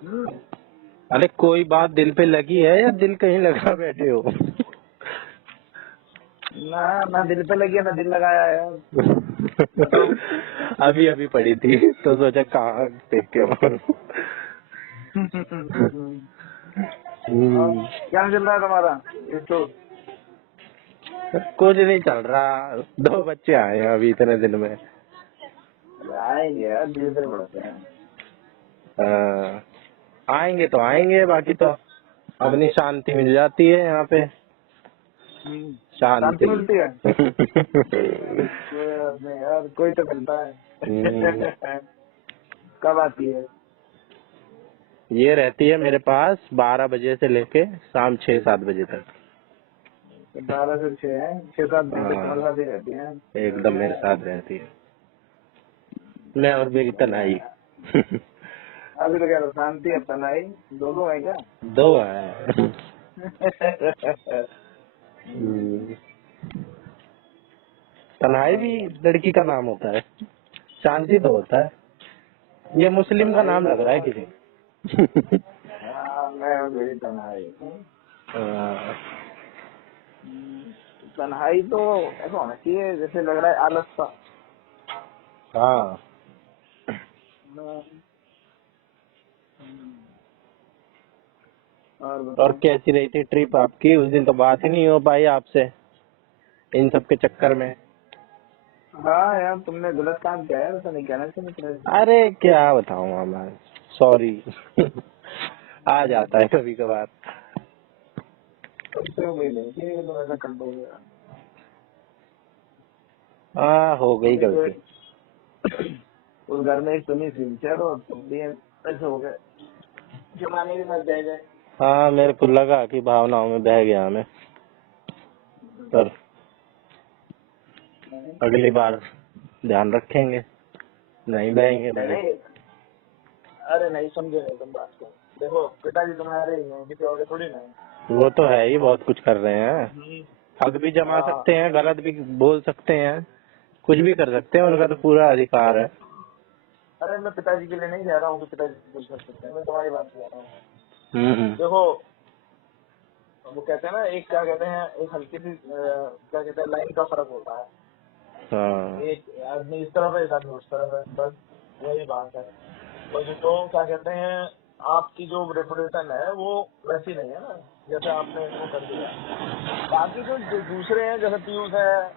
अरे कोई बात दिल पे लगी है या दिल कहीं लगा बैठे हो? ना ना दिल पे लगी है ना दिल लगाया यार। बताओ। अभी अभी पड़ी थी तो सोचा कहाँ देख के मारूं। और हम्म, क्या चल रहा है तुम्हारा? ये तो कुछ नहीं चल रहा। 2 बच्चे आए हैं अभी इतने दिन में। आएंगे यार, धीरे धीरे बढ़ते हैं। हाँ, आएंगे तो आएंगे, बाकी तो अपनी शांति मिल जाती है यहाँ पे। शांति शांति। मिलती है। कोई बात नहीं यार, कोई तो मिलता हम्म, है। कब आती है? ये रहती है मेरे पास 12 बजे से लेके शाम 6-7 बजे तक। 12 से 6 है, 6-7 दिन तक तुम्हारे हाँ, साथ ही रहती है। एकदम मेरे साथ रहती है। मैं और मेरी तनाई। अभी तो कह रहा शांति है, तनाई दोनों है क्या? 2 है। हम्म, तन्हाई भी लड़की का नाम होता है, शांति तो होता है। ये मुस्लिम का तनाई नाम का लग रहा है किसी। मैं और मेरी तन्हाई। हाँ, तन्हाई तो ऐसा होना चाहिए जैसे लग रहा है आलस सा। हाँ। और और बताओ। कैसी रही थी ट्रिप आपकी? उस दिन तो बात ही नहीं हो पाई आपसे इन सब के चक्कर में। हाँ यार, तुमने गलत काम किया है, ऐसा नहीं कहना चाहिए। अरे क्या बताऊँ मैं, सॉरी। आ जाता है कभी कभार। तुमसे उम्मीद नहीं थी कि तुम ऐसा कर दोगे। हाँ, हो गई देखो, गलती। उस घर में एक तुम ही सिंचर और तुम भी ऐसे हो गए, जमाने के साथ जाए गए। हाँ, मेरे को लगा कि भावनाओं में बह गया मैं, पर अगली बार ध्यान रखेंगे, नहीं बहेंगे नहीं भाई। नहीं, अरे नहीं समझे नहीं तुम बात को। देखो पिताजी तुम्हारे ही हैं, किसी और के थोड़ी ना है। वो तो है ही, बहुत कुछ कर रहे हैं। हक भी जमा हाँ, सकते हैं, गलत भी बोल सकते हैं, कुछ भी कर सकते हैं, उनका तो पूरा अधिकार है। अरे मैं पिताजी के लिए नहीं कह रहा हूँ कि पिताजी कुछ कर सकते हैं, मैं तुम्हारी बात कह रहा हूँ। हम्म। देखो, वो कहते हैं ना, एक क्या कहते हैं, एक हल्की सी क्या कहते हैं, लाइन का फर्क होता है। हाँ। एक आदमी इस तरफ है, एक आदमी उस तरफ है, बस वही बात है। और जो क्या कहते हैं, आपकी जो रेपुटेशन है वो वैसी नहीं है ना, जैसे आपने इनको कर दिया। बाकी जो दूसरे हैं, जैसे पीयूष है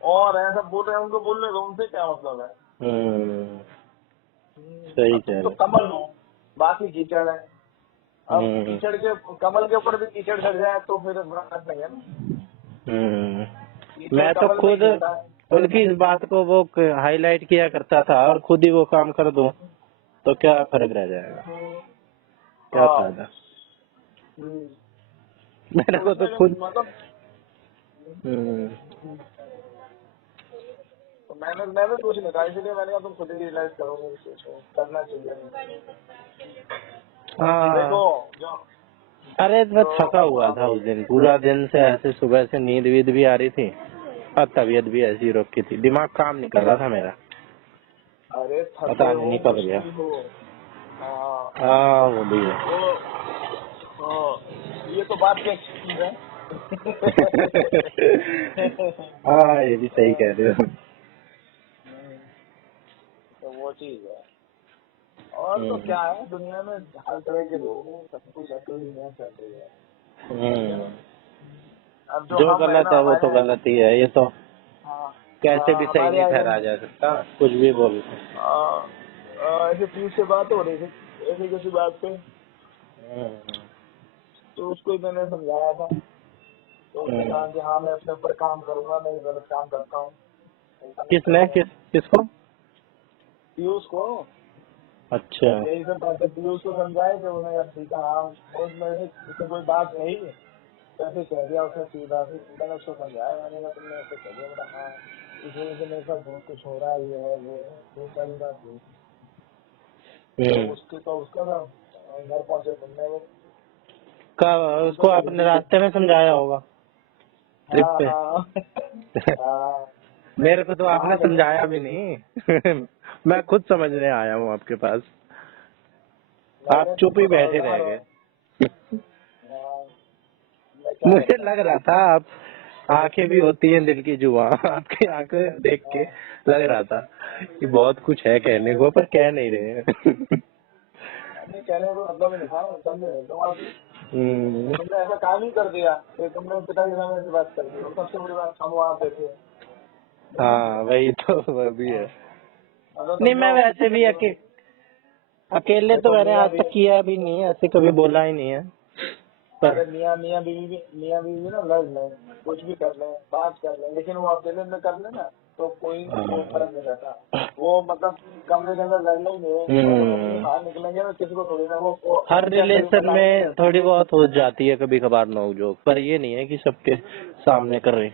और है, सब बोल रहे हैं, उनको बोलने दो, उनसे क्या मतलब है। हम्म, सही अब तुम कह तो रहे। कमल हो, बाकी कीचड़ है। अब हम्म। कीचड़ के, कमल के ऊपर भी कीचड़ चढ़ जाए तो फिर बात नहीं है ना। कीचड़ मैं तो कमल में ही खुद खिलता है। उनकी इस बात को वो हाईलाइट किया करता था, और खुद ही वो काम कर दूं तो क्या फर्क रह जाएगा, क्या हाँ। फायदा। मेरे तो को तो उसमें खुद। मतलब, हम्म, तो मैंने कुछ नहीं कहा, इसलिए मैंने कहा तुम खुद ही रियलाइज करोगे इस चीज को, करना चाहिए। देखो, हाँ। जो अरे मैं जो थका हुआ था उस दिन, पूरा दिन से ऐसे सुबह से नींद वींद भी आ रही थी, और तबीयत भी ऐसी रखी थी, दिमाग काम नहीं कर रहा था मेरा। अरे थके पता नहीं हो, निकल कुछ गया। भी हो। हाँ। हाँ, वो भी है। वो, हाँ, ये तो बात की एक्सक्यूज है। हाँ, ये भी सही कह रहे हो। तो वो चीज है। और तो हम्म, क्या है, दुनिया में हर तरह के लोग हैं, सब कुछ है, कोई दुनिया चल रही है। ठीक है हम्म। ना। अब जो जो हम है गलत ना, है वो तो हमारे, गलत ही है, ये तो हाँ, कैसे भी सही हमारे नहीं आगे, ठहराया जा सकता, कुछ भी बोल। ऐसे पीयूष से बात हो रही थी, ऐसे किसी बात पे, हम्म, तो उसको मैंने समझाया था। तो उसने हम्म। कहा कि हाँ मैं अपने ऊपर काम करूंगा, मैं गलत काम करता हूँ, ऐसा नहीं किसने करूंगा। किसको? पीयूष को, अच्छा। यही सब बातें पीयूष को समझाए कि उन्हें अब ठीक है। हाँ, और मैंने उससे कोई बात नहीं, ऐसे कह दिया उसने सीधा। मैंने उसको समझाया, मैंने कहा तुमने ऐसे कह दिया, बोला हाँ इस वजह से मेरे साथ बहुत कुछ हो रहा है, ये है वो है, बहुत सारी बात हुई। तो हम्म। उसके तो उसका ना, घर पहुंचे मिलने वो, कब तो उसको उसका आपने रास्ते में समझाया होगा, ट्रिप हाँ पे? हाँ। हाँ मेरे को तो आपने हाँ, समझाया भी नहीं। मैं खुद समझने आया हूँ आपके पास। आप चुप ही बैठे रह गए। मुझे लग रहा था आप, आंखें भी होती हैं दिल की जुबां, आपकी आंखें देख के लग रहा था कि बहुत कुछ है कहने को पर कह नहीं रहे हैं। कहने को मतलब नहीं था, समझे? तुमने ऐसा काम ही कर दिया कि तुमने पिताजी के सामने से बात कर दी, और सबसे बड़ी बात हम वहाँ पे थे। हाँ वही तो, वह भी है। अगर नहीं तुम मैं लोग वैसे भी अकेले तो मैंने आज तक किया भी नहीं है, ऐसे कभी बोला ही नहीं है। पर अगर मियाँ बीवी भी ना लड़ लें, कुछ भी कर लें, बात कर लें, लेकिन वो अकेले में कर ले ना तो कोई वो फर्क नहीं रहता। वो मतलब कमरे के अंदर लड़ लेंगे और बाहर निकलेंगे ना, किसी को थोड़ी ना वो हर रिलेशन में थोड़ी बहुत हो जाती है कभी कभार नोक-झोंक, पर ये नहीं है कि सबके सामने कर रहे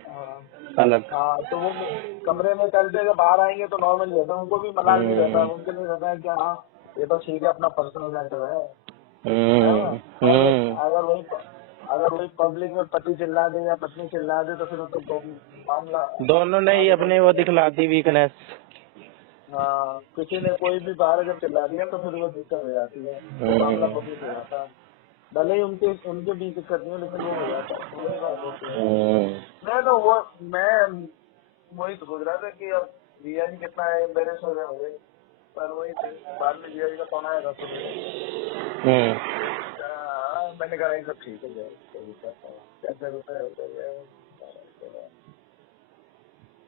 अलग। हाँ, तो वो कमरे में करते जब बाहर आएंगे तो नॉर्मल रहता है, उनको भी मलाल नहीं रहता, उनके लिए रहता है कि हाँ ये तो ठीक है, अपना पर्सनल मैटर है ना? अगर वही पब्लिक में पति चिल्ला दे या पत्नी चिल्ला दे तो फिर तो मामला दोनों ने ही अपने वो दिखला दी वीकनेस। हाँ, किसी ने कोई भी बाहर जब चिल्ला दिया तो फिर वो दिक्कत हो जाती है, तो मामला पब्लिक हो जाता है। भले ही उनके भी दिक्कत नहीं है, लेकिन वो हो जाता है, वही बात होती है। मैं वही तो सोच रहा था कि अब जिया जी कितना एम्बेरेस हो गए, पर वही बाद में जिया जी का फोन आया था सुबह। मैंने कहा सब ठीक है, कैसे रुपए होते हैं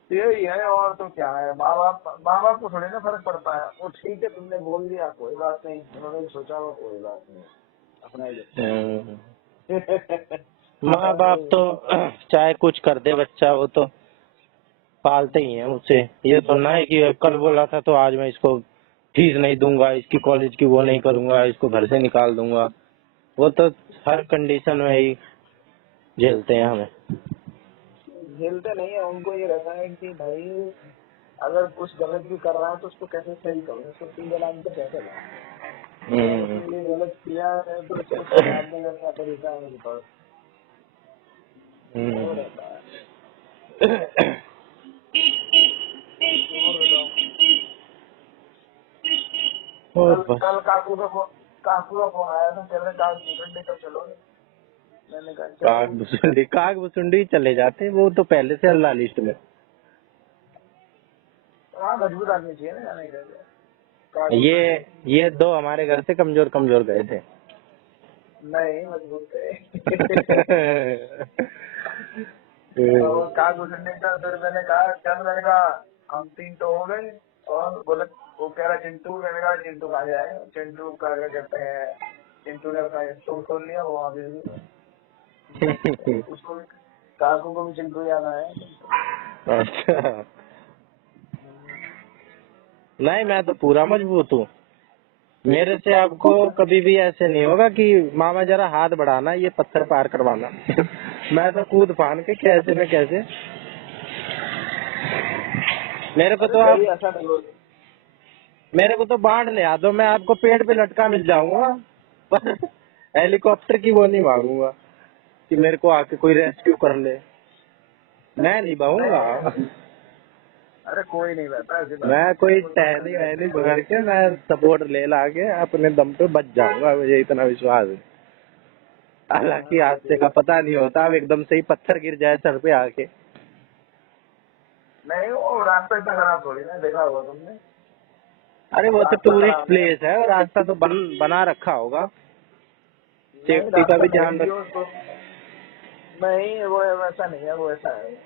यही है, और तो क्या है। माँ बाप को थोड़ी ना फर्क पड़ता है, वो ठीक है तुमने बोल दिया कोई बात नहीं, उन्होंने सोचा हो कोई बात नहीं, अपना ही माँ बाप तो चाहे कुछ कर दे बच्चा, वो तो पालते ही हैं उसे। ये तो ना है कि कल बोला था तो आज मैं इसको फीस नहीं दूंगा, इसकी कॉलेज की वो नहीं करूंगा, इसको घर से निकाल दूंगा। वो तो हर कंडीशन में ही झेलते हैं हमें। झेलते नहीं है, उनको ये रहता है कि भाई अगर कुछ गलत भी कर रहा है तो उसको कैसे सही करो, उसको सीधे लाइन पे कैसे लाए। उसने ये गलत किया है तो उसको सुधारने का क्या तरीका है मेरे पास, वो रहता है। और कल काकू का फोन आया था, कह रहे काकू कब चलोगे। मैंने कहा काग भुसुंडी चले जाते, वो तो पहले से अल्लाह लिस्ट में। हाँ, मजबूत आदमी चाहिए ना जाने के लिए। ये दो हमारे घर से कमजोर गए थे। नहीं, मजबूत थे। काग भुसुंडी का फिर मैंने कहा हम 3 तो हो गए, और बोले वो कह रहा चिंटू, मैंने कहा चिंटू कहाँ जाए, चिंटू का क्या कहते हैं, चिंटू ने अपना स्टोर खोल लिया वो वहाँ भी उसको भी, काकू को भी चिंटू याद आया। अच्छा नहीं, मैं तो पूरा मजबूत हूँ। मेरे से आपको कभी भी ऐसे नहीं होगा कि मामा जरा हाथ बढ़ाना, ये पत्थर पार करवाना। मैं तो कूद फान के कैसे न कैसे। मेरे को तो बांध ले आ दो, मैं आपको पेड़ पे लटका मिल जाऊंगा, पर हेलीकॉप्टर की वो नहीं मांगूंगा कि मेरे को आके कोई रेस्क्यू कर ले। मैं नहीं bahूंगा। अरे कोई नहीं रहता, मैं कोई टहनी वहनी पकड़ के मैं सपोर्ट ले ला के अपने दम पे बच जाऊंगा, मुझे इतना विश्वास है। हालांकि हादसे का पता नहीं होता, अब एकदम से ही पत्थर गिर जाए सर पे आके। नहीं, वो रास्ता इतना खराब थोड़ी ना, देखा होगा तुमने। अरे वो तो टूरिस्ट प्लेस है, रास्ता तो बना रखा होगा, सेफ्टी का भी ध्यान रख। नहीं, वो वैसा नहीं है, वो ऐसा है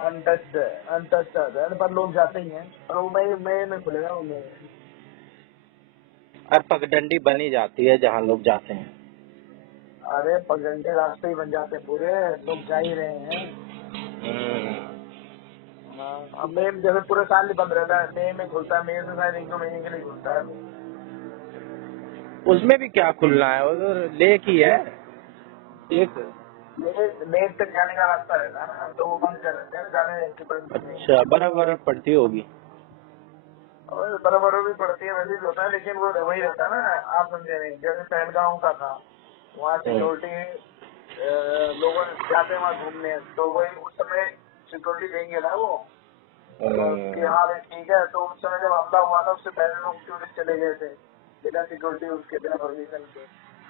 अनटच्ड है, पर लोग जाते ही हैं, और वो मई में खुलेगा वो मई। और पगडंडी बनी जाती है जहाँ लोग जाते हैं। अरे पगडंडी रास्ते ही बन जाते हैं पूरे, लोग जा ही रहे हैं। हाँ, मई जैसे पूरे साल ही बंद रहता है, मई में खुलता है, मई से शायद 1-2 महीने के लिए खुलता है। उसमें भी क्या खुलना है, वो तो लेक ही है एक। लेक तक जाने का रास्ता रहता है ना, तो वो बंद कर देते हैं जाने की परमिशन नहीं। अच्छा, बर्फ पड़ती होगी। और बराबर भी पड़ती है, वैसे भी होता है, लेकिन वो वही रहता है ना, आप समझे नहीं। जैसे पहलगांव का था, वहाँ सिक्योरिटी लोगों जाते हैं वहाँ घूमने, तो वही उस समय सिक्योरिटी देंगे ना वो कि हाँ भाई ठीक है। तो उस समय जब हमला हुआ था उससे पहले लोग क्यों चले गए थे, बिना सिक्योरिटी उसके, बिना परमिशन के।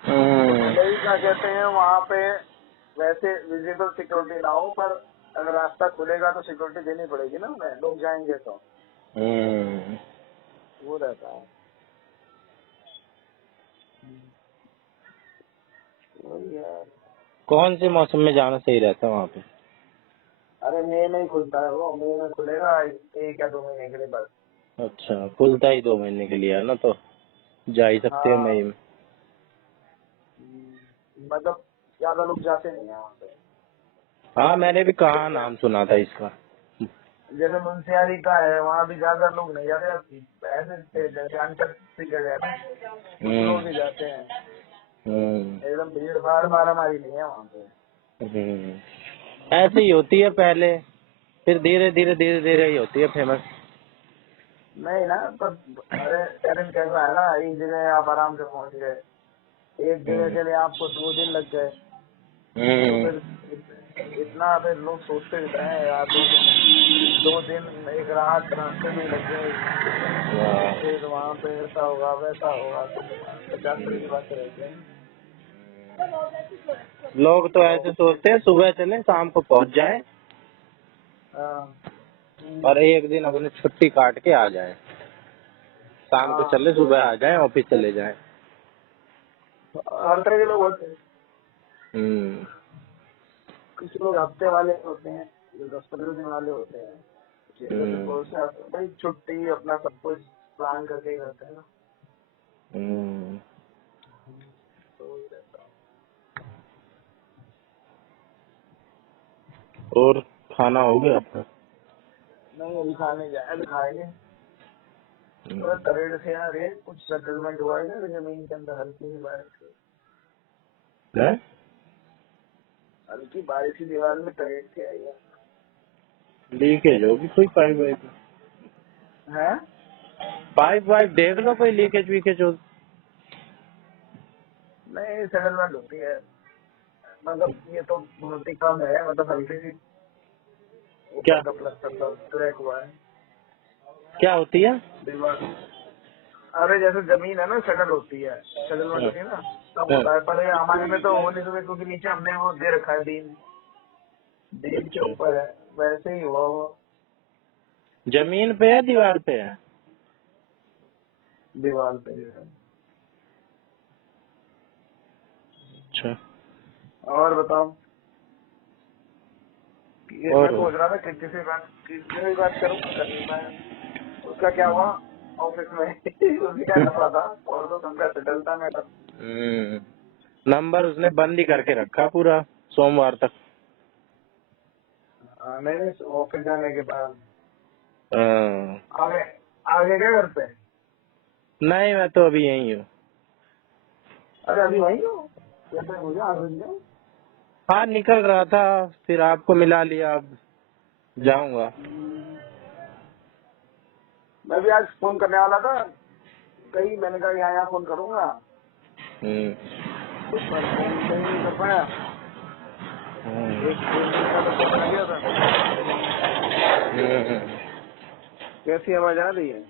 हम्म, यही क्या कहते हैं वहाँ पे, वैसे विजिबल सिक्योरिटी ना हो, पर अगर रास्ता खुलेगा तो सिक्योरिटी देनी पड़ेगी ना उन्हें, लोग जाएंगे तो हम्म। वो रहता है। वही है। कौन से मौसम में जाना सही रहता है वहाँ पे? अरे मई में ही खुलता है वो, मई में खुलेगा 1 या 2 महीने के लिए बस। अच्छा, खुलता ही 2 महीने के लिए है ना, तो जा ही सकते हैं हाँ मई में। मतलब ज्यादा लोग जाते नहीं है वहाँ पे। हाँ, मैंने भी कहा, नाम सुना था इसका। जैसे मुंशियारी का है, वहाँ भी ज्यादा लोग नहीं जाते, ऐसे जैसे अंतर टिकट है ना, कुछ लोग ही जाते हैं। हम्म, एकदम भीड़ भाड़ मारामारी नहीं है वहाँ पे। ऐसे ही होती है पहले, फिर धीरे धीरे ही होती है फेमस। नहीं ना, पर अरे टैलेंट कैसा है ना, एक जगह आप आराम से पहुँच गए, एक जगह हम्म, के लिए आपको 2 दिन लग गए, तो हम्म, फिर इतना फिर लोग सोचते रहते हैं यार, 2 दिन, 2 दिन एक रात रास्ते में ही लग जाएगी, हाँ। फिर वहाँ पे ऐसा होगा वैसा होगा, तो 50 तरह की बातें रहती हैं। लोग तो तो ऐसे सोचते हैं सुबह चले शाम को पहुंच जाए, हाँ और एक दिन अपनी छुट्टी काट के आ जाए। शाम को हाँ, चले, सुबह आ जाए, ऑफिस चले जाए। हर तरह के लोग होते हैं। हम्म, कुछ लोग हफ्ते वाले होते हैं, जो 10-15 दिन वाले होते हैं, जैसे हम्म, बहुत से भाई छुट्टी अपना सब कुछ प्लान करके ही करते हैं ना, हम्म। तो वही रहता है। और खाना हो गया आपका? नहीं अभी खाने जाए, अभी खाएंगे। हम्म। थोड़ा तरेड़ से यार ये कुछ सेटलमेंट हुआ है ना जमीन के अंदर, हैं? हल्की बारिश की दीवार में तरेड़ से आई लीकेज होगी कोई पाइप वाइप? है। पाइप वाइप देख लो, कोई लीकेज वीकेज हो। नहीं सेटलमेंट होती है, मतलब ये तो बहुत ही कम है, मतलब हल्की सी क्या ऊपर का प्लस्तर का क्रैक हुआ है क्या होती है? दीवार। अरे जैसे जमीन है ना सेटल होती है, सेटलमेंट हाँ, होती है ना, तब हाँ। होता है, पर ये हमारे में तो हो नहीं सकता क्योंकि नीचे हमने वो दे रखा है बीम, बीम के अच्छा, ऊपर है, वैसे ही हुआ वो जमीन पे है दीवार पे है? दीवार पे। अच्छा। और बताओ, ये मैं और सोच रहा था कि किसी बात करूँ करना है, उसका क्या हुआ ऑफिस में उसकी क्या लफड़ा था, और तो सबका सेटल था मैटर। नंबर उसने बंद ही करके रखा पूरा, सोमवार तक। नहीं ऑफिस जाने के बाद हाँ। आगे, आगे क्या करते हैं। नहीं, मैं तो अभी यही हूँ। अरे अभी वही हो, जैसे मुझे आ रही है। हाँ, निकल रहा था, फिर आपको मिला लिया, अब जाऊंगा। मैं भी आज फोन करने वाला था, कहीं मैंने कहा यहाँ फोन करूंगा, हम्म, पर फोन कहीं नहीं कर पाया। हम्म, एक दिन का तो फोन आ गया था। हम्म। कैसी आवाज आ रही है।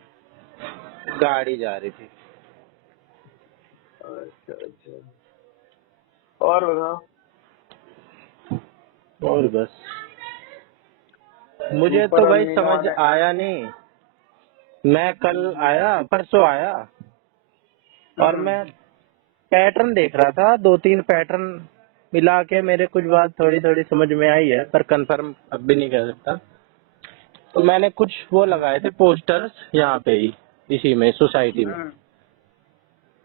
गाड़ी जा रही थी। अच्छा अच्छा, और बताओ। और बस, मुझे तो ऊपर भाई अमीनो समझ वाले। आया नहीं। मैं कल आया, परसों आया, और मैं पैटर्न देख रहा था, 2-3 पैटर्न मिला के मेरे कुछ बात थोड़ी थोड़ी समझ में आई है, पर कंफर्म अब भी नहीं कह सकता। तो मैंने कुछ वो लगाए थे पोस्टर्स यहाँ पे ही, इसी में सोसाइटी में।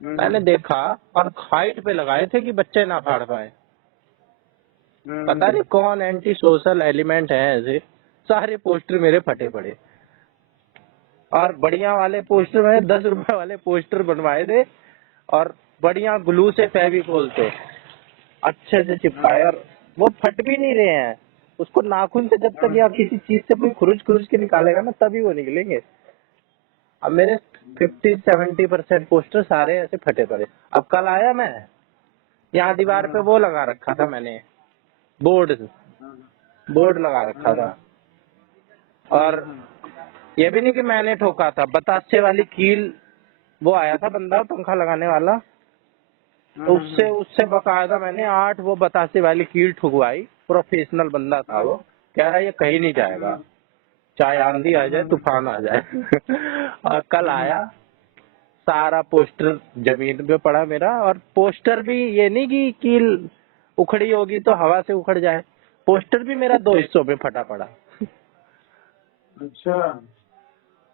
मैंने देखा, और हाइट पे लगाए थे कि बच्चे ना फाड़ पाए। पता नहीं कौन एंटी सोशल एलिमेंट है ऐसे, सारे पोस्टर मेरे फटे पड़े। और बढ़िया वाले पोस्टर, मैंने 10 रुपए वाले पोस्टर बनवाए थे, और बढ़िया ग्लू से फेविकोल से अच्छे से चिपकाए, और वो फट भी नहीं रहे हैं। उसको नाखून से जब तक या किसी चीज से कोई खुरुच खुरुच के निकालेगा ना, तभी वो निकलेंगे। अब मेरे 50-70% पोस्टर सारे ऐसे फटे पड़े। अब कल आया मैं, यहाँ दीवार पे वो लगा रखा था मैंने, बोर्ड बोर्ड लगा रखा था। और ये भी नहीं कि मैंने ठोका था, बतासे वाली कील वो आया था बंदा पंखा लगाने वाला, तो उससे उससे बकायदा मैंने 8 वो बतासे वाली कील ठुकवाई। प्रोफेशनल बंदा था वो, कह रहा ये कहीं नहीं जाएगा, चाहे आंधी आ जाए तूफान आ जाए। और कल आया, सारा पोस्टर जमीन पे पड़ा मेरा, और पोस्टर भी ये नहीं कि कील उखड़ी होगी तो हवा से उखड़ जाए, पोस्टर भी मेरा 2 हिस्सों में फटा पड़ा। अच्छा।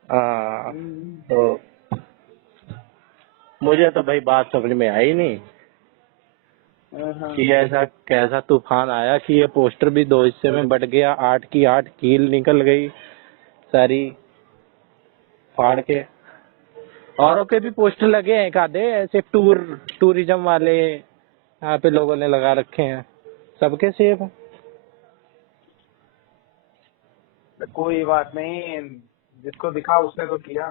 हाँ, तो मुझे तो भाई बात समझ में आई नहीं कि ऐसा कैसा तूफान आया कि ये पोस्टर भी 2 हिस्से में बट गया, 8 की 8 कील निकल गई सारी फाड़ के। औरों के भी पोस्टर लगे हैं एक आधे ऐसे टूरिज्म वाले, यहाँ पे लोगों ने लगा रखे हैं, सबके सेब। कोई बात नहीं, जिसको दिखा उसने तो किया।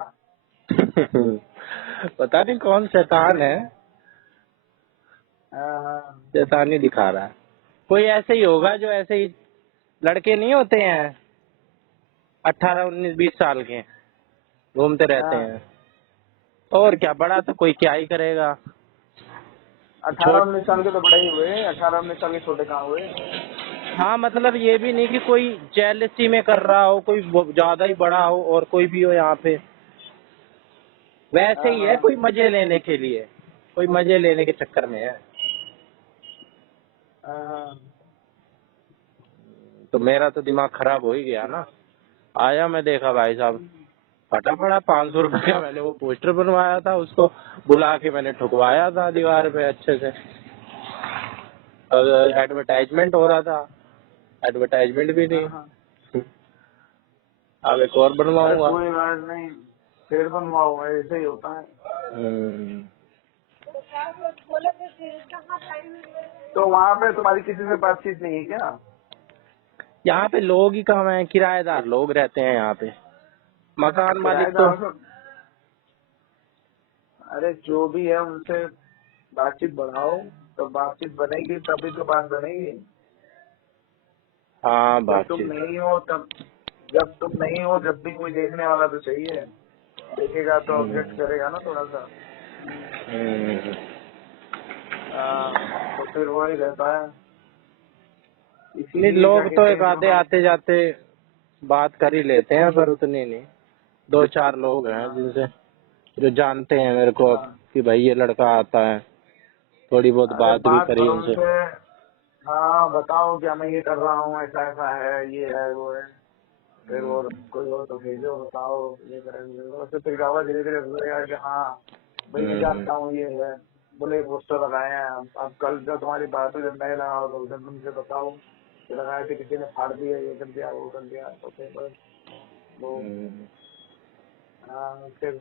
पता नहीं कौन शैतान है, शैतानी दिखा रहा है। कोई ऐसे ही होगा जो ऐसे ही लड़के नहीं होते हैं 18 19 20 साल के, घूमते रहते हैं, और क्या, बड़ा तो कोई क्या ही करेगा। 18-19 साल के तो बड़े ही हुए, 18-19 साल के छोटे कहाँ हुए। हाँ, मतलब ये भी नहीं कि कोई जेलसी में कर रहा हो, कोई ज्यादा ही बड़ा हो और कोई भी हो यहाँ पे, वैसे ही है, कोई मजे लेने के लिए, कोई मजे लेने के चक्कर में है। तो मेरा तो दिमाग खराब हो ही गया ना। आया, मैं देखा भाई साहब फटा पड़ा, 500 रुपये का मैंने वो पोस्टर बनवाया था, उसको बुला के मैंने ठुकवाया था दीवार पे अच्छे से, और एडवर्टाइजमेंट हो रहा था, एडवर्टाइजमेंट भी नहीं। अब एक और बनवाऊंगा। कोई बात नहीं, फिर बनवाओ, ऐसे ही होता है। तो वहाँ पे तुम्हारी किसी से बातचीत नहीं है क्या? यहाँ पे लोग ही कहाँ हैं, किराएदार लोग रहते हैं यहाँ पे, मकान मालिक तो। अरे जो भी है उनसे बातचीत बढ़ाओ, तो बातचीत बनेगी तभी तो बात बनेगी। हाँ, जब तुम बातचीत। नहीं हो तब, जब तुम नहीं हो जब भी कोई देखने वाला तो चाहिए, देखेगा तो ऑब्जेक्ट करेगा ना थोड़ा सा। तो फिर वही रहता है। नहीं, लोग तो एक आधे आते जाते बात कर ही लेते हैं, पर उतनी नहीं। 2-4 लोग हैं जिनसे जो जानते हैं मेरे को कि भाई ये लड़का आता है, थोड़ी बहुत बात भी करी उनसे। हाँ, बताओ क्या मैं ये कर रहा हूँ, ऐसा ऐसा है, ये है वो है, फिर और कोई हो तो भेजो, बताओ ये करेंगे, फिर गावा धीरे धीरे बोलेगा कि हाँ भाई मैं जानता हूँ ये है, बोले पोस्टर लगाए हैं। अब कल जब तुम्हारी बात हो, जब नहीं लगाओ तो जब तुमसे बताओ कि लगाए थे, किसी ने फाड़ दिया, ये कर दिया, वो कर दिया, तो फिर बस वो फिर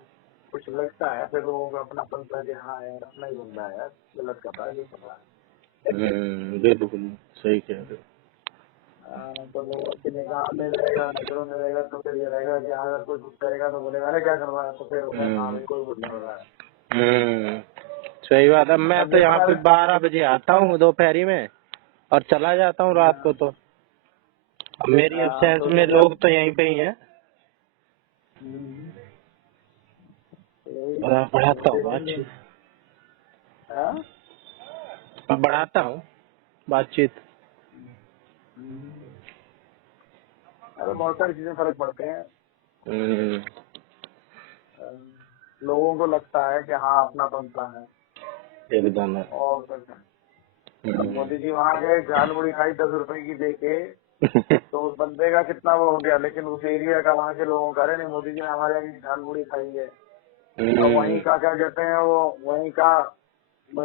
कुछ लगता है, फिर लोगों को अपना बनता है कि हाँ यार अपना ही बंदा है यार, गलत कर रहा है, ये कर रहा है। बिल्कुल सही कह रहे हो। तो लोगों की निगाह में रहेगा, नजरों में रहेगा, तो फिर ये रहेगा कि अगर कोई कुछ करेगा तो बोलेगा अरे क्या कर रहा है, तो फिर हाँ भाई कोई कुछ नहीं हो रहा है। सही बात है। मैं तो यहाँ पे 12 बजे आता हूँ दोपहरी में और चला जाता हूँ रात को। तो मेरी एब्सेंस में लोग तो यहीं पे ही हैं। बढ़ाता हूँ बातचीत, बढ़ाता हूँ बातचीत। अरे बहुत सारी चीजें फर्क पड़ते हैं। लोगों को लगता है कि हाँ अपना बनता है एकदम। और मोदी जी वहाँ गए, झाल मुड़ी खाई 10 रुपए की देके, तो उस बंदे का कितना वो हो गया, लेकिन उस एरिया का वहाँ के लोगों का, अरे नहीं मोदी जी ने हमारे यहाँ की झाल मुड़ी खाई है, और वहीं का क्या कहते हैं वो, वहीं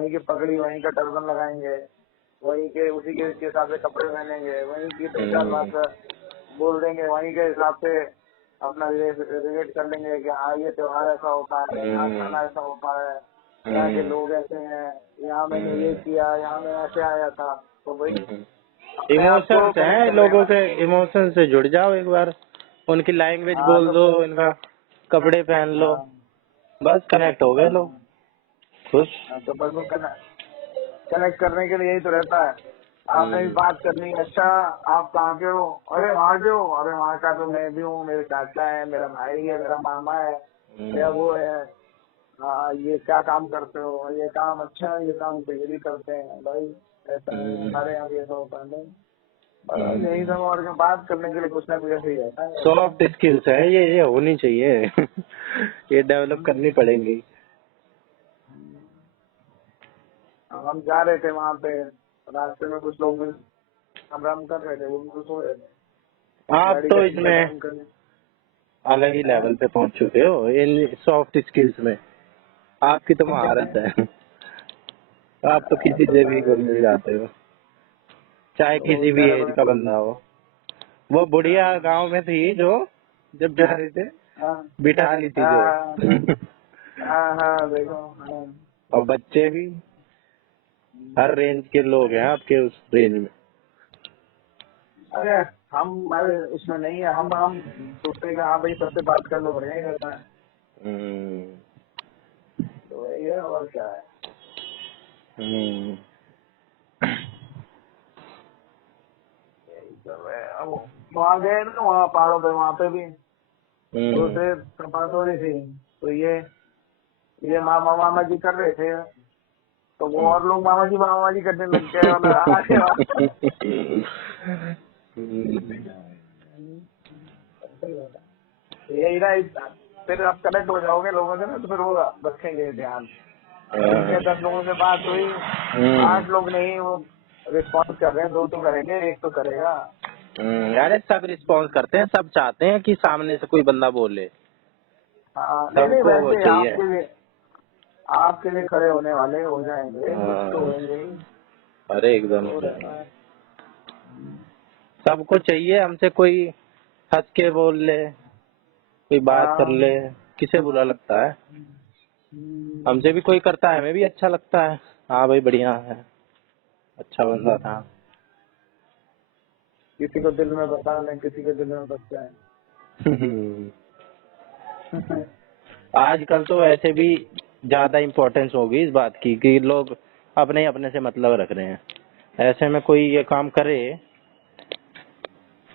की पगड़ी, वहीं का टर्बन लगाएंगे, वहीं के उसी के हिसाब से कपड़े पहनेंगे, वहीं की 2-4 बात बोल देंगे, वहीं के हिसाब से अपना रिलेट कर लेंगे कि हाँ ये त्योहार ऐसा होता है, यहाँ खाना ऐसा होता है, यहाँ के लोग ऐसे हैं, यहाँ मैंने ये किया, यहाँ मैं ऐसे आया था। तो भाई इमोशंस हैं लोगों के, इमोशन से जुड़ जाओ एक बार, उनकी लैंग्वेज बोल दो, इनका कपड़े पहन लो, बस कनेक्ट हो गए लोग खुश। तो बस कनेक्ट करने के लिए यही तो रहता है। आपने भी बात करनी, अच्छा आप कहाँ के हो, अरे वहाँ के हो, अरे वहाँ का तो मैं भी हूँ, मेरे चाचा है, मेरा भाई है, मेरा मामा है, मेरा वो है, हाँ ये क्या काम करते हो, ये काम अच्छा है, ये काम तो ये भी करते हैं भाई, ऐसा है हमारे यहाँ भी ऐसा होता है। नहीं बस यही सब, और क्या, बात करने के लिए कुछ ना कुछ ऐसे ही रहता है। सॉफ्ट स्किल्स है ये होनी चाहिए। ये डेवलप करनी पड़ेंगी। हम जा रहे थे वहाँ पे, रास्ते में कुछ लोग आराम कर रहे थे, वो भी सो रहे थे, आप गाड़ी तो का इंतजाम इसमें करने। अलग ही लेवल पे पहुंच चुके हो इन सॉफ्ट स्किल्स में। आपकी तो महारत है। आप तो किसी से भी घुल मिल जाते हो, चाहे तो किसी भी मेरे एज को का बंदा हो। वो बुढ़िया गांव में थी जो जब जा रहे थे हाँ बिठा ली थी जो। हाँ हाँ हाँ देखो हाँ। और बच्चे भी हर रेंज के लोग हैं आपके उस रेंज में। अरे हम अरे उसमें नहीं है, हम सोचते हैं कि हाँ भाई सबसे बात कर लो, बढ़िया ही रहता है। हम्म, तो वही है, और क्या है। हम्म, यही सब है। अब वहाँ गए ना, वहाँ पहाड़ों पे, वहाँ पे भी दो हम्म, से बात हो रही थी। तो ये मामा मामा जी कर रहे थे, तो वो और लोग मामा जी करने लग गए, और आगे यही ना फिर आप कनेक्ट हो जाओगे लोगों से ना, तो फिर वो रखेंगे ध्यान। ठीक है 10 लोगों से बात हुई, 8 लोग नहीं वो रिस्पॉन्स कर रहे हैं, 2 तो करेंगे, 1 तो करेगा। अरे सब रिस्पॉन्स करते हैं, सब चाहते हैं कि सामने से कोई बंदा बोले। हाँ नहीं नहीं, सबको वो वैसे चाहिए। आपके लिए खड़े होने वाले हो जाएंगे, कुछ तो हाँ, होंगे ही। अरे एकदम तो से रहना है। सबको चाहिए हमसे कोई हंस के बोल ले, कोई बात कर हाँ ले। किसे बुरा लगता है? हम्म, हमसे भी कोई करता है, हमें भी अच्छा लगता है। हाँ भाई बढ़िया है, अच्छा बंदा था। किसी को दिल में बसा लें, किसी के दिल में बस जाए। आजकल तो वैसे भी ज्यादा इम्पोर्टेंस होगी इस बात की कि लोग अपने अपने से मतलब रख रहे हैं। ऐसे में कोई ये काम करे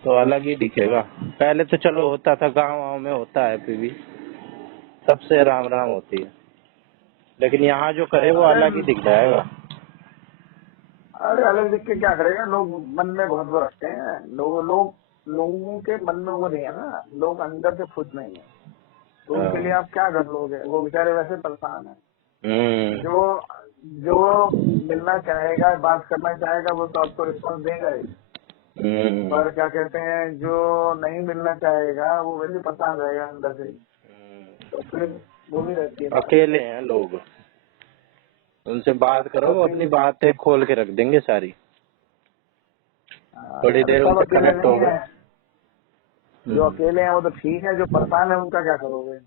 तो अलग ही दिखेगा। पहले तो चलो होता था, गांव वाँव में होता है फिर भी सबसे राम राम होती है, लेकिन यहाँ जो करे वो अरे अलग ही दिख जाएगा। अरे अलग देख के क्या करेगा, लोग मन में बहुत वो रखते हैं, लोगों के मन में वो नहीं है ना, लोग अंदर से खुश नहीं है, तो उनके लिए हाँ। आप क्या कर लोगे, वो बेचारे वैसे परेशान है। हम्म, जो जो मिलना चाहेगा, बात करना चाहेगा, वो तो आपको रिस्पॉन्स देगा ही। हम्म, पर क्या कहते हैं, जो नहीं मिलना चाहेगा वो वैसे परेशान रहेगा अंदर से। तो फिर वो भी रहती है बात। अकेले हैं लोग, उनसे बात करो वो अपनी अकेले बातें खोल के रख देंगे सारी। थोड़ी अरे देर सब उनसे अकेले कनेक्ट हो नहीं है, गए। जो अकेले हैं वो तो ठीक है, जो परेशान है उनका क्या करोगे।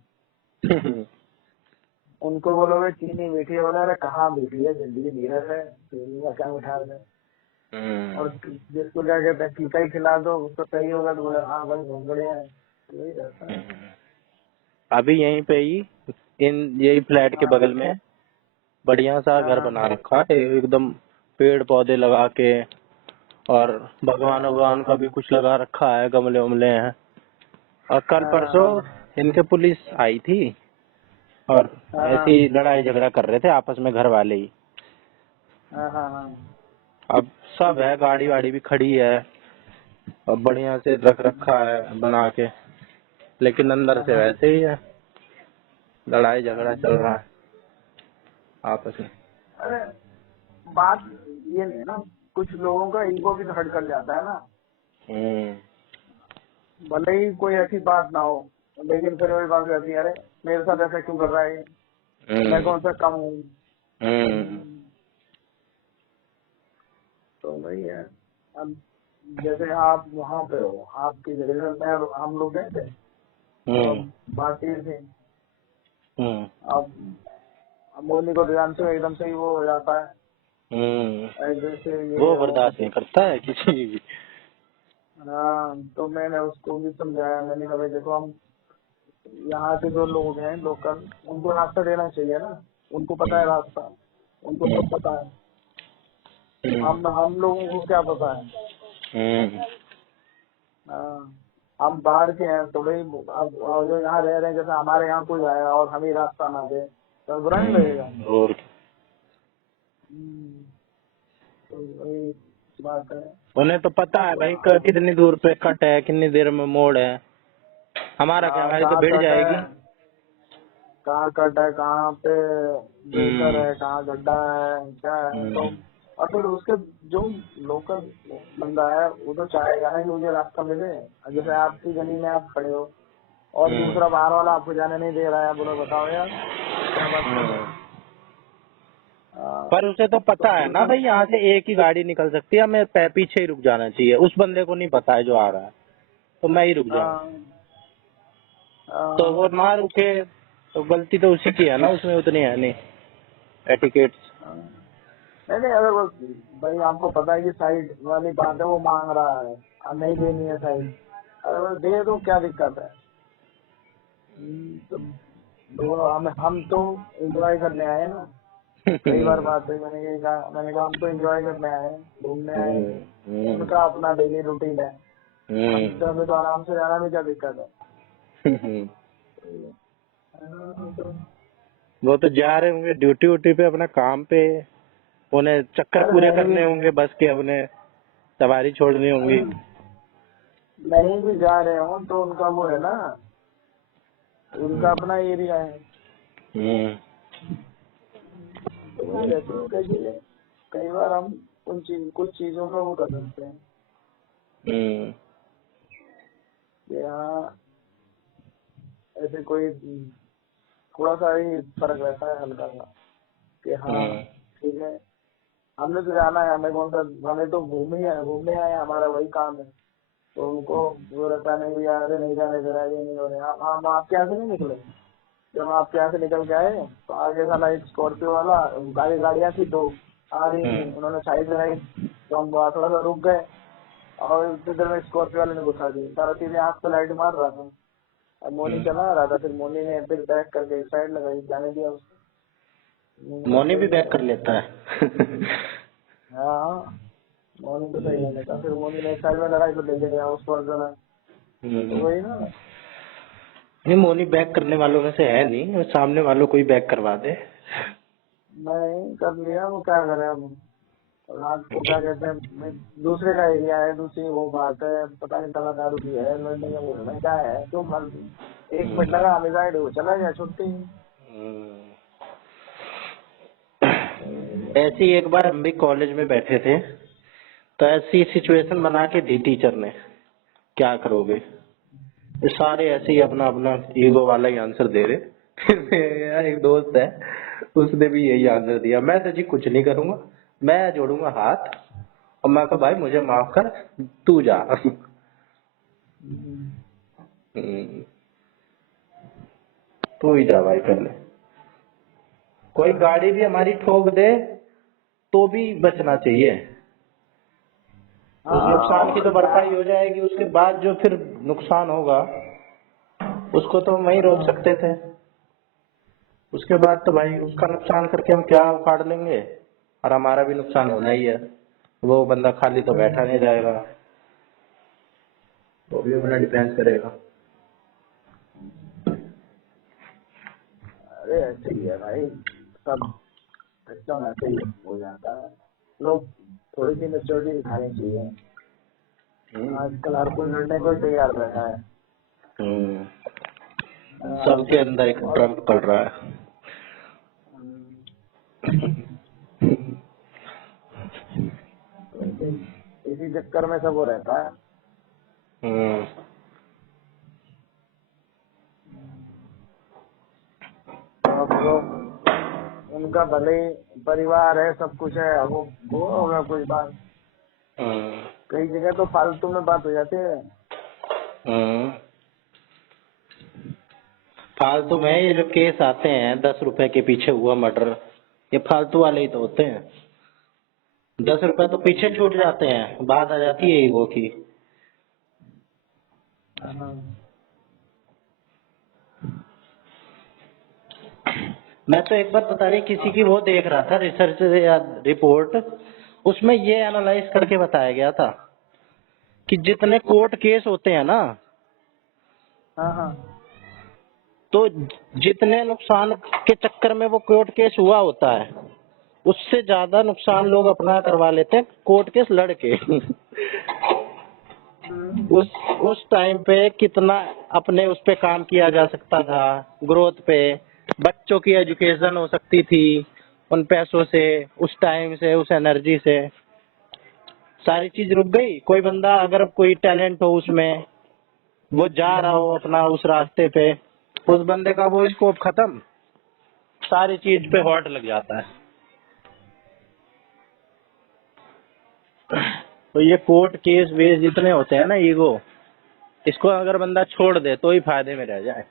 उनको बोलोगे चीनी मीठी है, बोले अरे कहाँ मीठी है, जिंदगी नीरस है, चीनी का क्या मिठा है। और जिसको क्या कहते हैं टीका ही खिला दो, उसको सही होगा तो बोले हाँ भाई बहुत बढ़िया है। यही रहता है। अभी यहीं पे ही यही फ्लैट के हाँ बगल में बढ़िया सा हाँ घर हाँ बना रखा है एकदम, पेड़ पौधे लगा के। और भगवान भगवान का भी कुछ लगा रखा है, गमले वमले हैं। और कल हाँ परसों इनके पुलिस आई थी और हाँ ऐसे ही लड़ाई झगड़ा कर रहे थे आपस में घर वाले ही। हाँ हाँ हाँ अब सब है, गाड़ी वाड़ी भी खड़ी है और बढ़िया से रख रखा है बना के, लेकिन अंदर हाँ से हाँ। वैसे ही है, लड़ाई झगड़ा चल रहा है आपस में। अरे बात ये नहीं है ना, कुछ लोगों का ईगो भी तो हर्ट कर जाता है ना। हम्म, भले ही कोई ऐसी बात ना हो, लेकिन फिर वही बात रहती है, अरे मेरे साथ ऐसा क्यों कर रहा है ये? मैं हम्म, कौन सा कम हूँ। हम्म, तो वही है। अब जैसे आप वहाँ पे हो, आपकी जगह में हम लोग गए थे, तो हम्म, अब बात ये थी। हम्म, अब मोनी को ध्यान से एकदम से ही वो हो जाता है, हम्म। ऐसे से वो ये वो। बर्दाश्त नहीं करता है किसी भी। हाँ तो मैंने उसको भी समझाया, मैंने कहा भाई देखो, हम यहाँ के जो लोग हैं लोकल, उनको रास्ता देना चाहिए ना, उनको पता है रास्ता, उनको सब पता है। हम्म, हम लोगों को क्या पता है। हम्म, हाँ, हम बाहर के हैं तो भाई, अब जो यहाँ रह रहे हैं, जैसे हमारे यहाँ कोई आया और हमें रास्ता ना दे, तो बुरा नहीं लगेगा। और क्या। तो वही बात है। उन्हें तो पता है भाई कितनी दूर पे कट है, कितनी देर में मोड़ है। हमारा क्या, हमारी तो कहाँ भिड़ कट जाएगी। है, कहाँ कट है, कहाँ पे ब्रेकर है, कहाँ गड्ढा है, क्या है। तो और फिर उसके जो लोकल बंदा है वो तो चाहेगा ना कि मुझे रास्ता मिले। जैसे आपकी गली में आप खड़े हो और दूसरा बाहर वाला आपको जाने नहीं दे रहा है, बोलो बताओ यार क्या बात कर रहे हैं। पर उसे तो पता है ना भाई, यहाँ से एक ही गाड़ी निकल सकती है, हमें पीछे ही रुक जाना चाहिए। उस बंदे को नहीं पता है जो आ रहा है, तो मैं ही रुक जाऊँ। तो वो ना रुके तो गलती तो उसी की है ना, उसमें उतनी है नहीं एटिकेट्स। नहीं नहीं, अगर वो भाई आपको पता है कि साइड वाली बात है, वो मांग रहा है और नहीं देनी है साइड, अगर वो दे तो क्या दिक्कत है। तो हम तो एंजॉय करने आए ना। कई बार बात हुई, मैंने कहा हम तो एंजॉय करने आए हैं, घूमने आए हैं। उनका अपना डेली रूटीन है, हम तो आराम से जाना भी क्या दिक्कत है। वो तो जा रहे होंगे ड्यूटी व्यूटी पे, अपना काम पे, उन्हें चक्कर पूरे करने होंगे बस के, अपने सवारी छोड़नी होंगी। नहीं भी जा रहे हो तो उनका वो है ना, उनका अपना एरिया है। तो वही रहती है कई चीजें। कई बार हम कुछ चीजों का वो कर सकते हैं कि हाँ ऐसे कोई थोड़ा सा ही फर्क रहता है हल्का सा कि हाँ ठीक है हमने तो जाना है, हमें कौन सा, हमें तो घूमने आए, हमारा वही काम है। तो उनको वो रहता नहीं भी यार नहीं जाने दे रहा है, ये नहीं हो रहा है। हम आपके यहाँ से नहीं निकले, जब आपके यहाँ से निकल के आए तो आगे साला एक स्कॉर्पियो वाला, गाड़ियाँ थी दो आ रही थी, उन्होंने साइड लगाई तो हम वहाँ थोड़ा सा रुक गए और उतनी देर में स्कॉर्पियो वाले ने घुसा दी। सारा चीजें आँख पे लाइट मार रहा था, अब मोनी चला रहा था, फिर मोनी ने फिर बैक करके एक साइड लगाई, जाने दिया उसको। मोनी भी बैक कर लेता है। हाँ मोनी तो सही नहीं था, फिर मोनी ने एक साइड में लगाई तो ले गया उसको जरा। तो वही ना, नहीं मोनी बैक करने वालों में से है नहीं, वो सामने वालों को ही बैक करवा दे। नहीं कर लिया, वो क्या करे अब। रात को क्या कहते हैं, दूसरे का एरिया है, दूसरी वो बात है, पता नहीं तला दारू की है, लड़ने का बोलना क्या है, क्यों फालतू। 1 मिनट लगा हमें साइड हो चला गया, छुट्टी। ऐसे ही एक बार हम भी कॉलेज में बैठे थे, तो ऐसी सिचुएशन बना के दी टीचर ने, क्या करोगे। ये सारे ऐसे ही अपना अपना ईगो वाला ही आंसर दे रहे। फिर मेरा एक दोस्त है, उसने भी यही आंसर दिया, मैं तो जी कुछ नहीं करूंगा, मैं जोड़ूंगा हाथ और मैं कहा भाई मुझे माफ कर, तू जा। तू ही जा भाई पहले। कोई गाड़ी भी हमारी ठोक दे तो भी बचना चाहिए। उस नुकसान की तो भरपाई हो जाएगी, उसके बाद जो फिर नुकसान होगा उसको तो हम वहीं रोक सकते थे। उसके बाद तो भाई उसका नुकसान करके हम क्या उखाड़ लेंगे, और हमारा भी नुकसान होना ही है। वो बंदा खाली तो बैठा नहीं जाएगा, वो भी अपना डिफेंस करेगा। अरे ऐसे ही है भाई, सब सिस्टम ऐसे ही हो जाता है। लोग थोड़ी सी मेच्योरिटी दिखानी चाहिए। आजकल हर कोई लड़ने को ही तैयार रहता है। सबके अंदर एक ट्रंक पड़ रहा है। इसी चक्कर में सब वो रहता है। अब वो उनका भले ही परिवार है, सब कुछ है, वो होगा कोई बात। कई जगह तो फालतू में बात हो जाती है। फालतू में ये जो केस आते हैं 10 रुपए के पीछे हुआ मर्डर, ये फालतू वाले ही तो होते हैं। 10 रुपए तो पीछे छूट जाते हैं, बात आ जाती है ईगो की। मैं तो एक बार पता नहीं किसी की वो देख रहा था, रिसर्च या रिपोर्ट, उसमें ये एनालाइज करके बताया गया था कि जितने कोर्ट केस होते हैं ना, तो जितने नुकसान के चक्कर में वो कोर्ट केस हुआ होता है, उससे ज्यादा नुकसान लोग अपना करवा लेते हैं कोर्ट केस लड़के। उस टाइम पे कितना अपने उस पे काम किया जा सकता था, ग्रोथ पे, बच्चों की एजुकेशन हो सकती थी उन पैसों से, उस टाइम से, उस एनर्जी से। सारी चीज रुक गई। कोई बंदा अगर कोई टैलेंट हो उसमें, वो जा रहा हो अपना उस रास्ते पे, उस बंदे का वो स्कोप खत्म, सारी चीज पे हॉट लग जाता है। तो ये कोर्ट केस वेस जितने होते हैं ना, ईगो, इसको अगर बंदा छोड़ दे तो ही फायदे में रह जाए।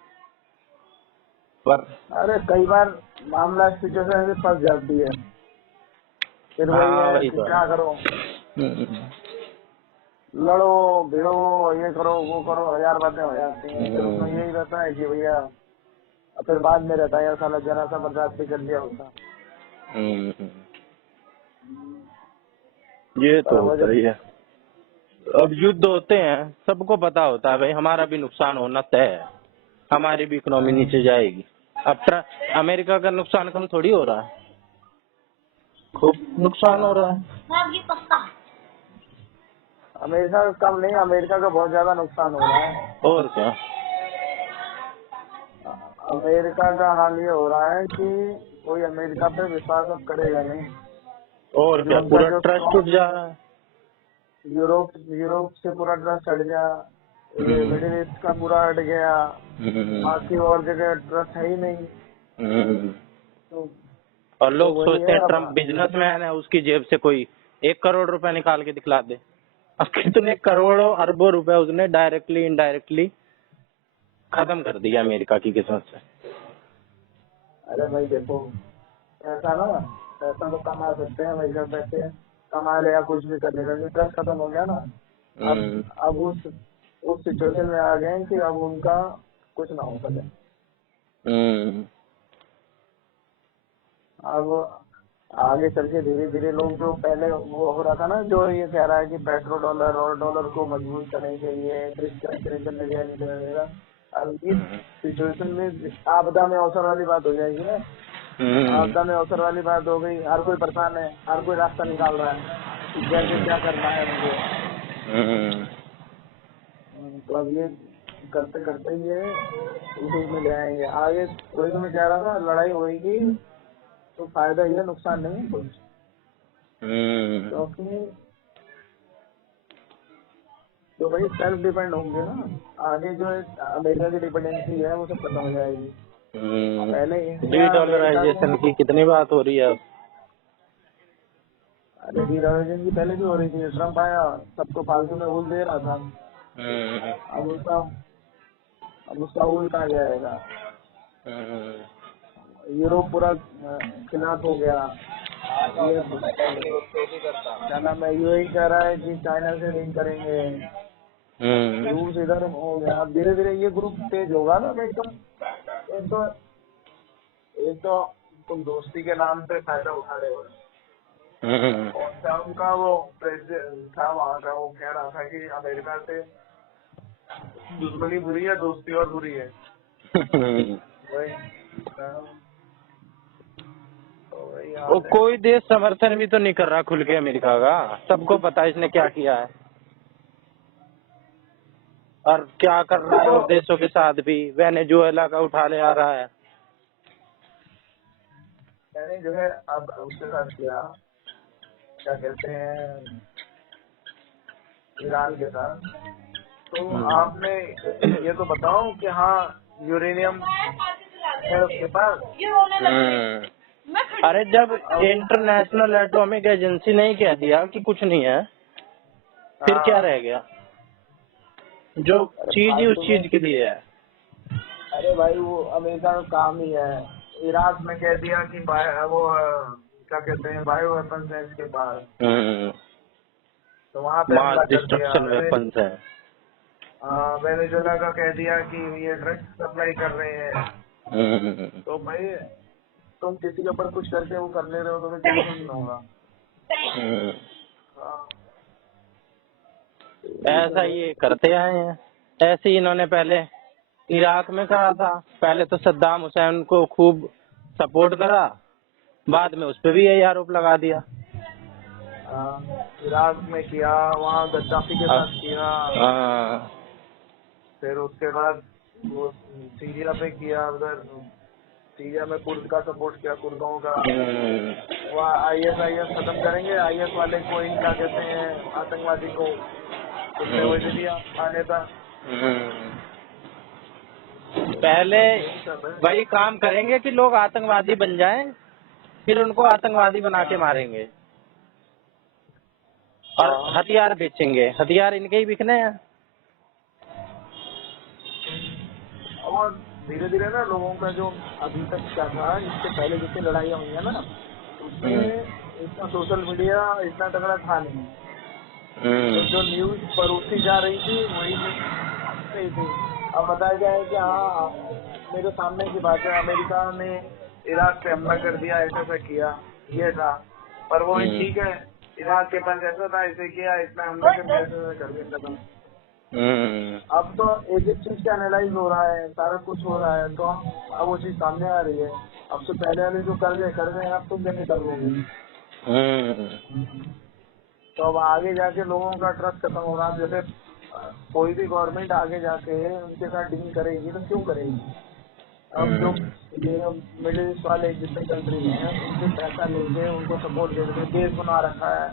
पर अरे कई बार मामला सिचुएशन से फंस जाती है, फिर वही हाँ, है वही कि तो क्या है। करो, हम्म, लड़ो भिड़ो, ये करो वो करो, हजार बातें हो जाती हैं। फिर उसमें यही रहता है कि भैया, फिर बाद में रहता है यार साला जरा सा बर्दाश्त भी कर लिया होता। हम्म, ये पर तो वो होता जब ही है। अब युद्ध होते हैं, सबको पता होता है भाई हमारा भी नुकसान होना तय है, हमारी भी इकोनॉमी नीचे जाएगी। अब अमेरिका का नुकसान कम थोड़ी हो रहा है, खूब नुकसान हो रहा है। अमेरिका का कम नहीं, अमेरिका का बहुत ज्यादा नुकसान हो रहा है। और क्या। अमेरिका का हाल ये हो रहा है कि कोई अमेरिका पे विश्वास अब करेगा नहीं। और जो क्या, उनका पूरा जो ट्रस्ट टूट जा रहा है। यूरोप यूरोप से पूरा ट्रस्ट हट गया, ये मिडिल ईस्ट का पूरा हट गया, बाकी और जगह ट्रस्ट है ही नहीं। तो, और तो लोग वही सोचते है हैं अब। ट्रम्प बिजनेसमैन है, उसकी जेब से कोई 1 करोड़ रुपए निकाल के दिखला दे। अब कितने करोड़ों अरबों रुपए उसने डायरेक्टली इनडायरेक्टली खत्म कर दिया अमेरिका की किस्मत से। अरे भाई देखो, पैसा ना, पैसा तो कमा सकते हैं भाई, जब पैसे कमा ले या कुछ भी कर लेगा, ट्रस्ट खत्म हो गया ना। अब हम्म, अब उस सिचुएशन में आ गए हैं कि अब उनका कुछ ना हो सके। हम्म, अब आगे चल के धीरे धीरे लोग, जो पहले वो हो रहा था ना, जो ये कह रहा है कि पेट्रो डॉलर और डॉलर को मजबूत करेंगे, ये क्रिस्टन लगेगा नहीं लगेगा, अब इस सिचुएशन में आपदा में अवसर वाली बात हो जाएगी ना। हम्म, आपदा में अवसर वाली बात हो गई, हर कोई परेशान है, हर कोई रास्ता निकाल रहा है कि कैसे क्या करना है मुझे। हम्म, तो अब ये करते करते ये इशूज में ले आएंगे आगे। वही तो मैं कह रहा था, लड़ाई होगी तो फायदा ही है, नुकसान नहीं है कुछ। क्योंकि तो भाई सेल्फ डिपेंड होंगे ना, आगे जो अमेरिका की डिपेंडेंसी है वो सब खत्म हो जाएगी। पहले इंडिया अमेरिका डीडॉलराइजेशन की कितनी बात हो रही है अब। अरे डीवैल्यूएशन की पहले भी हो रही थी, ट्रम्प आया सबको फालतू में वोट दे रहा था। अब उसका अब उसका उल्टा आ जाएगा, यूरोप पूरा खिलाफ हो गया। ये क्या नाम है, यूएई कह रहा है कि चाइना से लिंक करेंगे, रूस इधर हो गया। अब धीरे धीरे ये ग्रुप तेज होगा ना भाई। तुम एक तो तुम दोस्ती के नाम पे फायदा उठा रहे हो। और क्या उनका वो प्रेसिडेंट था वहाँ का, वो कह रहा था कि अमेरिका से दुश्मनी बुरी है, दोस्ती और बुरी है। वही वही वो हाल है। कोई देश समर्थन भी तो नहीं कर रहा खुल के अमेरिका का, सबको पता है इसने क्या किया है और क्या कर रहा है। और देशों के साथ भी वेनेजुएला का उठा ले आ रहा है। मैंने जो है अब उसके साथ किया, क्या कहते हैं, ईरान के साथ। तो आपने ये तो बताओ कि हाँ यूरेनियम है उसके पास। अरे जब इंटरनेशनल एटॉमिक एजेंसी ने ही कह दिया कि कुछ नहीं है, फिर क्या हाँ, रह गया। जो अरे चीज ही उस फालतू में, चीज के लिए है। अरे भाई वो अमेरिका का काम ही है। इराक में कह दिया कि वो क्या कहते हैं, बायो वेपन्स है इसके पास, तो वहाँ पे मास हमला कर दिया। डिस्ट्रक्शन वेपन्स है। वेनेजुएला का कह दिया कि ये ड्रग्स सप्लाई कर रहे हैं। तो भाई तुम किसी के ऊपर कुछ करके वो कर ले रहे हो, तो फिर क्या सुनना होगा। हाँ, ऐसा ये करते आए हैं। ऐसे ही इन्होंने पहले इराक में करा था। पहले तो सद्दाम हुसैन को खूब सपोर्ट करा, बाद में उस पर भी यही आरोप लगा दिया। इराक में किया, वहाँ गद्दाफी के साथ किया, हाँ। फिर उसके बाद वो सीरिया पे किया, उधर सीरिया में कुर्द का सपोर्ट किया, कुर्दों का। वहाँ IS खत्म करेंगे, IS वाले को ही क्या कहते हैं आतंकवादी को उसने वही दे दिया आने था। पहले वही काम करेंगे कि लोग आतंकवादी बन जाएं, फिर उनको आतंकवादी बना के मारेंगे और हथियार बेचेंगे। हथियार इनके ही बिकने हैं। और धीरे धीरे ना लोगों का जो अभी तक क्या था, इससे पहले जितनी लड़ाइयाँ हुई है ना, उसमें इतना सोशल मीडिया इतना तगड़ा था नहीं। तो जो न्यूज परोसी जा रही थी वही सही थी। अब बताया गया है कि हाँ मेरे सामने की बात है, अमेरिका ने इराक पे हमला कर दिया, ऐसा किया, ये था, पर वो ठीक है, इराक के पास ऐसा था, ऐसे किया, इतना हमला कर दिया खत्म। अब तो एक एक चीज का एनालाइज हो रहा है, सारा कुछ हो रहा है, तो अब वो चीज सामने आ रही है। अब तो पहले वाले जो कर गए अब तुम कैसे कर लोगे? तो अब आगे जाके लोगों का ट्रस्ट खत्म होगा। जैसे कोई भी गवर्नमेंट आगे जाके उनके साथ डील करेगी तो क्यों करेगी? अब जो मिडिल ईस्ट वाले जितने कंट्री हैं उनसे पैसा लेके उनको सपोर्ट देते, देश बना रखा है।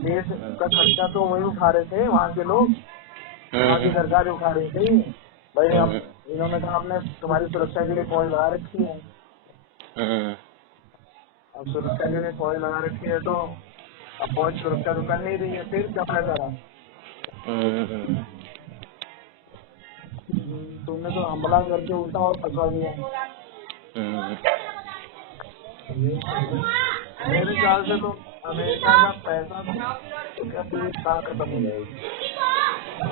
देश का खर्चा तो वही उठा रहे थे, वहाँ के लोग, वहाँ की सरकार उठा रही थी। भाई हम इन्होंने कहा हमने तुम्हारी सुरक्षा के लिए फौज लगा रखी है, अब सुरक्षा के लिए फौज लगा रखी है तो अब फौज सुरक्षा तो कर नहीं रही है, फिर क्या फायदा रहा? तुमने तो हमला करके उल्टा और फंसा दिया। मेरे ख्याल से तो अमेरिका का पैसा तो क्या पूरी साथ खत्म हो जाएगी।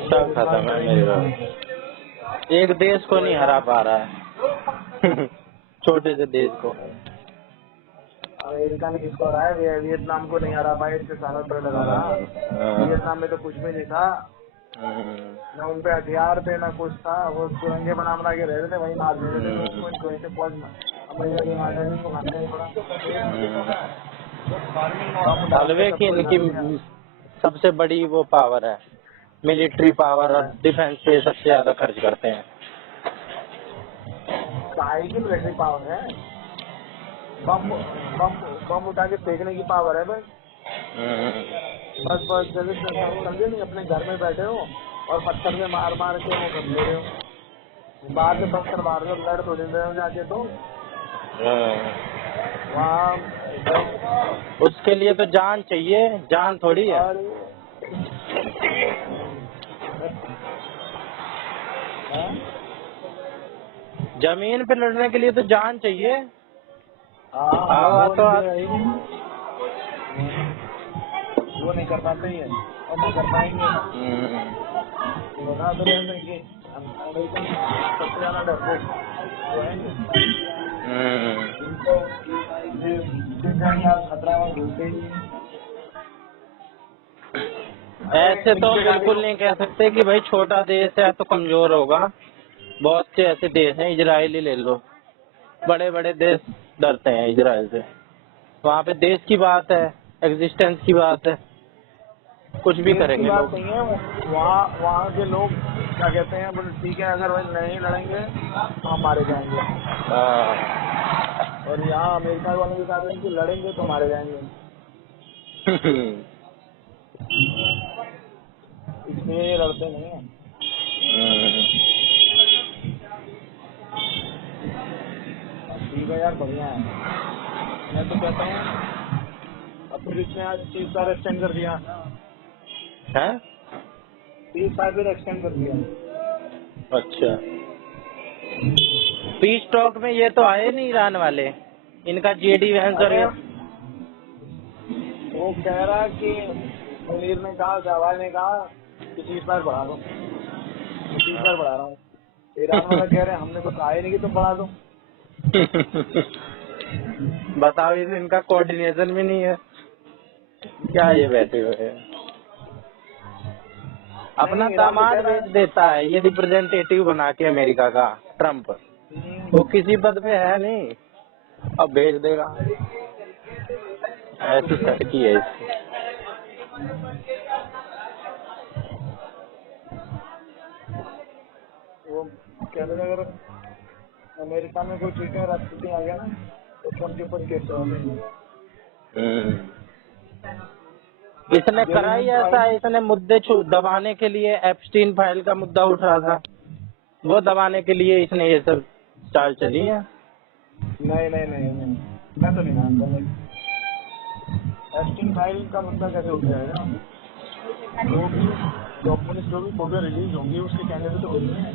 सब खत्म है मेरा। एक देश को नहीं हरा पा रहा है छोटे से देश को। अमेरिका ने किसको हराया? वियतनाम को नहीं हरा पाए, इससे सारा पेड़ लगा रहा। वियतनाम में तो कुछ भी नहीं था, न उन पे हथियार थे न कुछ था, वो सुरंगे बना के रह रहे थे, वही मार दे रहे थे उनको, वहीं से फौज अमेरिका की मार देने को मारने पड़ा। हलवे की इनकी सबसे बड़ी वो पावर है, मिलिट्री पावर, और डिफेंस पे सबसे ज्यादा खर्च करते हैं। काहे की मिलिट्री पावर है? बम बम बम उठा के फेंकने की पावर है भाई। बस जल्दी समझे नहीं, अपने घर में बैठे हो और पत्थर से मार मार के वो कर ले रहे हो, बाहर से पत्थर मार रहे हो, लड़ तो रहे हो जाके, तो वहाँ उसके लिए तो जान चाहिए, जान थोड़ी है। जमीन पे लड़ने के लिए तो जान चाहिए। वो नहीं कर पाते ही है और नहीं कर पाएंगे। बता तो रहे हैं कि अमेरिका सबसे ज्यादा डरपोक वो है, खतरा में घूमते ही। ऐसे तो बिल्कुल नहीं कह सकते कि भाई छोटा देश है तो कमजोर होगा। बहुत से ऐसे देश हैं, इजराइल ही ले लो, बड़े बड़े देश डरते हैं इजराइल से। वहाँ पे देश की बात है, एग्जिस्टेंस की बात है, कुछ भी करेंगे लोग। नहीं है वहाँ के लोग क्या कहते हैं, बोले ठीक है अगर वही नहीं लड़ेंगे तो हम मारे जाएंगे। और यहाँ अमेरिका वालों के साथ इनकी लड़ेंगे तो मारे जाएंगे। इसलिए ये लड़ते नहीं है। ठीक है यार, बढ़िया है। मैं तो कहता हूँ अब फिर इसने आज 30 बार एक्सटेंड कर दिया है, 30 बार फिर एक्सटेंड कर दिया। अच्छा, पीस टॉक में ये तो आए नहीं ईरान वाले, इनका JD वैंस और वो कह रहा कि मुनीर ने कहा, जवाब ने कहा कि 30 बार बढ़ा दो, 30 बार बढ़ा रहा हूँ। ईरान वाला कह रहे हैं हमने तो कहा ही नहीं कि तुम बढ़ा दो। बताओ, इनका कोऑर्डिनेशन भी नहीं है क्या, ये बैठे हुए हैं। अपना नहीं, दामाद राहुल कह रहा बेच देता है ये रिप्रेजेंटेटिव बना के अमेरिका का ट्रम्प। वो किसी पद पे है नहीं, अब बेच देगा। ऐसी सटकी है इसकी। वो कह रहे थे अगर अमेरिका में कोई ठीक है राष्ट्रपति आ गया ना तो ट्रम्प के ऊपर केस करवा देंगे। इसने करा ही ऐसा, इसने मुद्दे दबाने के लिए एप्स्टीन फाइल का मुद्दा उठ रहा था, वो दबाने के लिए इसने ये सब चाल चली है। नहीं नहीं नहीं नहीं, मैं तो नहीं मानता। एप्स्टीन फाइल का मुद्दा कैसे उठ जाएगा? जो भी डॉक्यूमेंट्स जो भी फोटो रिलीज होंगी उसके कहने पे तो हो रही है।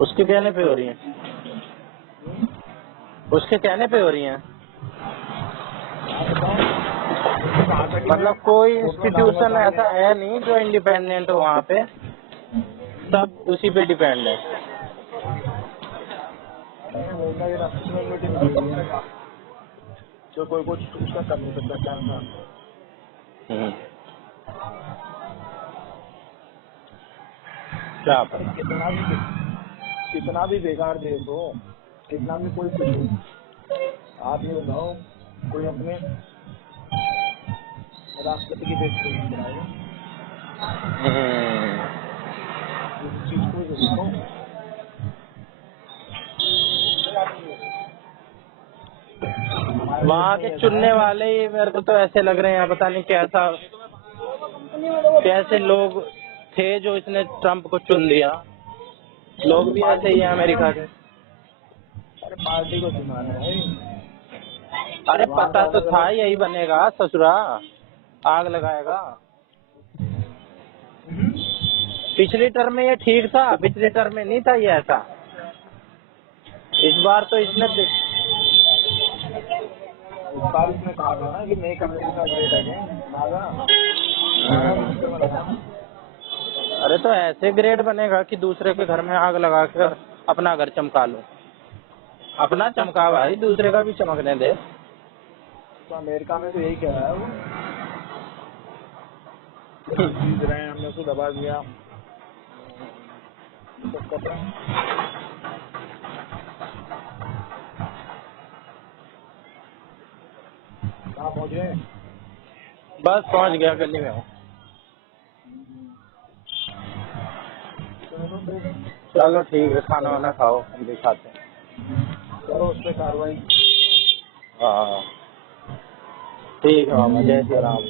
उसके कहने पे हो रही है, उसके कहने पे हो रही है। मतलब कोई इंस्टीट्यूशन ऐसा है नहीं जो इंडिपेंडेंट हो वहाँ पे, सब उसी पे डिपेंड है। जो कोई कुछ उसका कर नहीं सकता क्या? क्या पता कितना भी बेकार देश हो, कितना भी कोई कुछ हो, आप ये बताओ कोई अपने राष्ट्रपति की बेइज्जती नहीं कराएगा। इस चीज को देखो। वहाँ के चुनने वाले ही मेरे को तो ऐसे लग रहे हैं, पता नहीं कैसे लोग थे जो इसने ट्रम्प को चुन लिया। लोग भी ऐसे ही हैं अमेरिका के। अरे पार्टी को चुना है भाई। अरे पता तो था यही बनेगा, ससुरा आग लगाएगा। पिछली टर्म में ये ठीक था, पिछली टर्म में नहीं था ये ऐसा। इस बार तो इसने कहा था ना कि मेक अमेरिका ग्रेट अगेन, अरे तो ऐसे ग्रेड बनेगा कि दूसरे के घर में आग लगा कर अपना घर चमका लो। अपना चमका भाई, दूसरे का भी चमकने दे। तो अमेरिका में तो यही कह रहा है वो, जीत रहे हैं, हमने उसको दबा दिया। कहाँ पहुँच गए? बस पहुंच गया, गली में हूँ। चलो ठीक है, खाना वाना खाओ, हम भी खाते हैं। चलो उस पर कार्रवाई। हाँ ठीक है, जय श्री राम।